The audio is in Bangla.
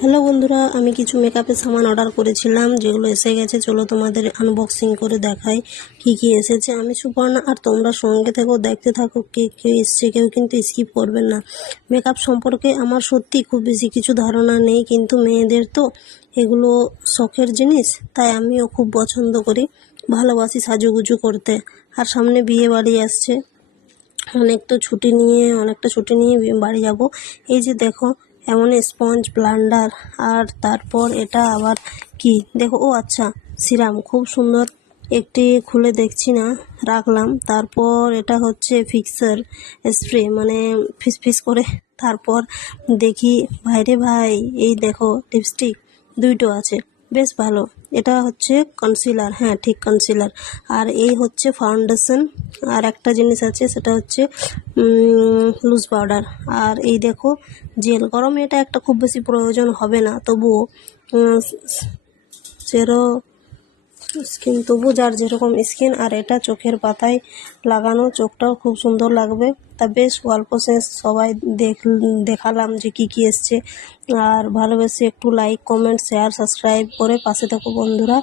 হ্যালো বন্ধুরা, আমি কিছু মেকআপের সামান অর্ডার করেছিলাম, যেগুলো এসে গেছে। চলো তোমাদের আনবক্সিং করে দেখাই কি কি এসেছে। আমি সুপর্ণা, আর তোমরা সঙ্গে থেকো, দেখতে থাকো কে কে এসছে। কেউ কিন্তু স্কিপ করবেন না। মেকআপ সম্পর্কে আমার সত্যি খুব বেশি কিছু ধারণা নেই, কিন্তু মেয়েদের তো এগুলো শখের জিনিস, তাই আমিও খুব পছন্দ করি, ভালোবাসি সাজুগুজু করতে। আর সামনে বিয়ে বাড়ি আসছে, অনেকটা ছুটি নিয়ে বাড়ি যাব। এই যে দেখো, এমন স্পঞ্জ, ব্লান্ডার, আর তারপর এটা আবার কি দেখো, ও আচ্ছা, সিরাম, খুব সুন্দর। একটি খুলে দেখছি না, রাখলাম। তারপর এটা হচ্ছে ফিক্সার স্প্রে, মানে ফিস ফিস করে। তারপর দেখি, ভাইরে ভাই, এই দেখো লিপস্টিক দুইটো আছে, বেশ ভালো। এটা হচ্ছে কনসিলার, হ্যাঁ ঠিক কনসিলার। আর এই হচ্ছে ফাউন্ডেশন। আর একটা জিনিস আছে, সেটা হচ্ছে লুজ পাউডার। আর এই দেখো জেল। গরমে এটা একটা খুব বেশি প্রয়োজন হবে না, তবুও সেরো স্কিন, তবু যার যেরকম স্কিন। আর এটা চোখের পাতায় লাগানো, চোখটাও খুব সুন্দর লাগবে। তা বেশ অল্প শেষ সবাই দেখালাম যে কি কি এসছে। আর ভালোবেসে একটু লাইক, কমেন্ট, শেয়ার, সাবস্ক্রাইব করে পাশে থাকো বন্ধুরা।